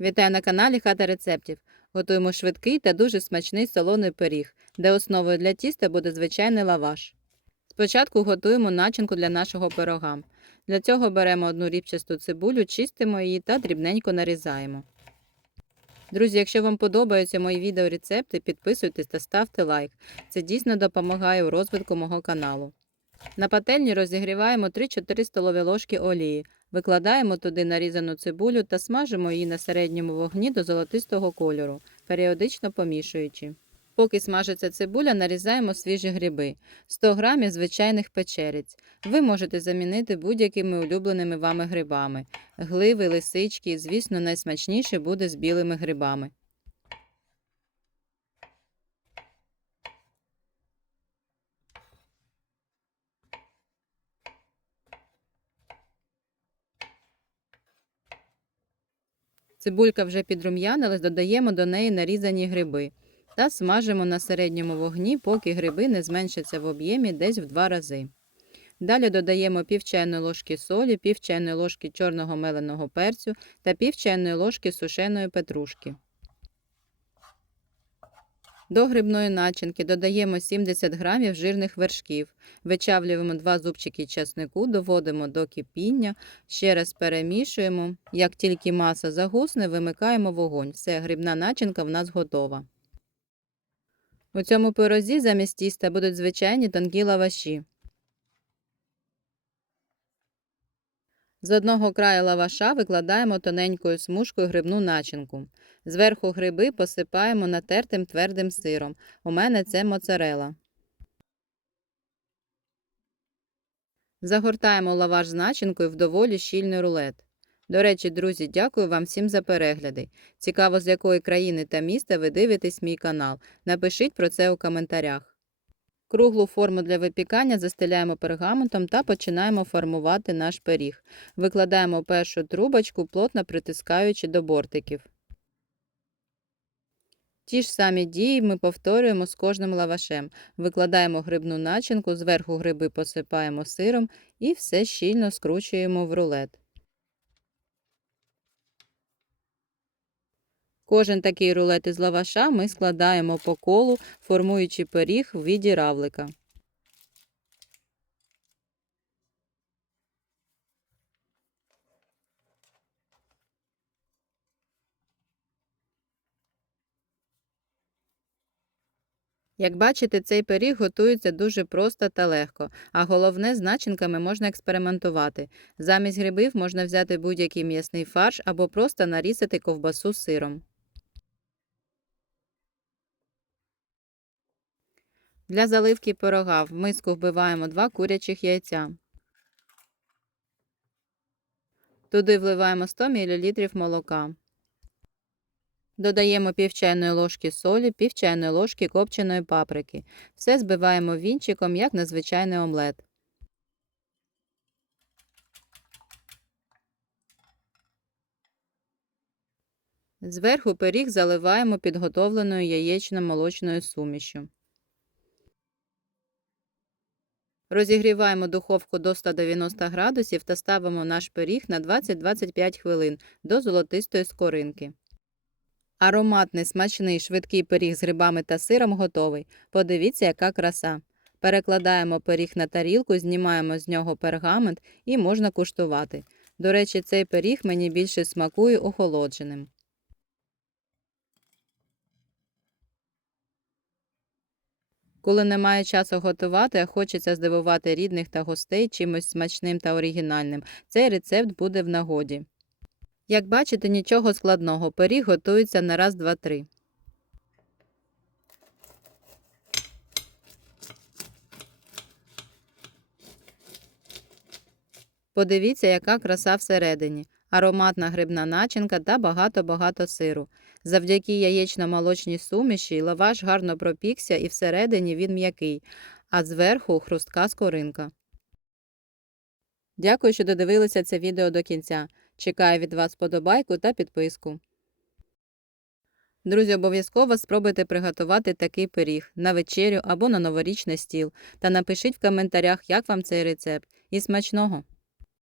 Вітаю на каналі Хата рецептів. Готуємо швидкий та дуже смачний солоний пиріг, де основою для тіста буде звичайний лаваш. Спочатку готуємо начинку для нашого пирога. Для цього беремо одну рібчасту цибулю, чистимо її та дрібненько нарізаємо. Друзі, якщо вам подобаються мої відеорецепти, підписуйтесь та ставте лайк. Це дійсно допомагає у розвитку мого каналу. На пательні розігріваємо 3-4 столові ложки олії. Викладаємо туди нарізану цибулю та смажимо її на середньому вогні до золотистого кольору, періодично помішуючи. Поки смажиться цибуля, нарізаємо свіжі гриби 100 грамів звичайних печериць. Ви можете замінити будь-якими улюбленими вами грибами. Гливи, лисички, звісно, найсмачніше буде з білими грибами. Цибулька вже підрум'янилась, додаємо до неї нарізані гриби та смажимо на середньому вогні, поки гриби не зменшаться в об'ємі десь в два рази. Далі додаємо пів чайної ложки солі, пів чайної ложки чорного меленого перцю та пів чайної ложки сушеної петрушки. До грибної начинки додаємо 70 грамів жирних вершків, вичавлюємо 2 зубчики чеснику, доводимо до кипіння, ще раз перемішуємо. Як тільки маса загусне, вимикаємо вогонь. Все, грибна начинка в нас готова. У цьому пирозі замість тіста будуть звичайні тонкі лаваші. З одного краю лаваша викладаємо тоненькою смужкою грибну начинку. Зверху гриби посипаємо натертим твердим сиром. У мене це моцарела. Загортаємо лаваш з начинкою в доволі щільний рулет. До речі, друзі, дякую вам всім за перегляди. Цікаво, з якої країни та міста ви дивитесь мій канал. Напишіть про це у коментарях. Круглу форму для випікання застеляємо пергаментом та починаємо формувати наш пиріг. Викладаємо першу трубочку, плотно притискаючи до бортиків. Ті ж самі дії ми повторюємо з кожним лавашем. Викладаємо грибну начинку, зверху гриби посипаємо сиром і все щільно скручуємо в рулет. Кожен такий рулет із лаваша ми складаємо по колу, формуючи пиріг в віді равлика. Як бачите, цей пиріг готується дуже просто та легко, а головне з начинками можна експериментувати. Замість грибів можна взяти будь-який м'ясний фарш або просто нарізати ковбасу сиром. Для заливки пирога в миску вбиваємо 2 курячих яйця. Туди вливаємо 100 мл молока. Додаємо пів чайної ложки солі, пів чайної ложки копченої паприки. Все збиваємо вінчиком, як на звичайний омлет. Зверху пиріг заливаємо підготовленою яєчно-молочною сумішю. Розігріваємо духовку до 190 градусів та ставимо наш пиріг на 20-25 хвилин до золотистої скоринки. Ароматний, смачний, швидкий пиріг з грибами та сиром готовий. Подивіться, яка краса. Перекладаємо пиріг на тарілку, знімаємо з нього пергамент і можна куштувати. До речі, цей пиріг мені більше смакує охолодженим. Коли немає часу готувати, а хочеться здивувати рідних та гостей чимось смачним та оригінальним, цей рецепт буде в нагоді. Як бачите, нічого складного, пиріг готується на раз, два, три. Подивіться, яка краса всередині. Ароматна грибна начинка та багато-багато сиру. Завдяки яєчно-молочній суміші лаваш гарно пропікся і всередині він м'який, а зверху хрустка скоринка. Дякую, що додивилися це відео до кінця. Чекаю від вас подобайку та підписку. Друзі, обов'язково спробуйте приготувати такий пиріг на вечерю або на новорічний стіл та напишіть в коментарях, як вам цей рецепт. І смачного!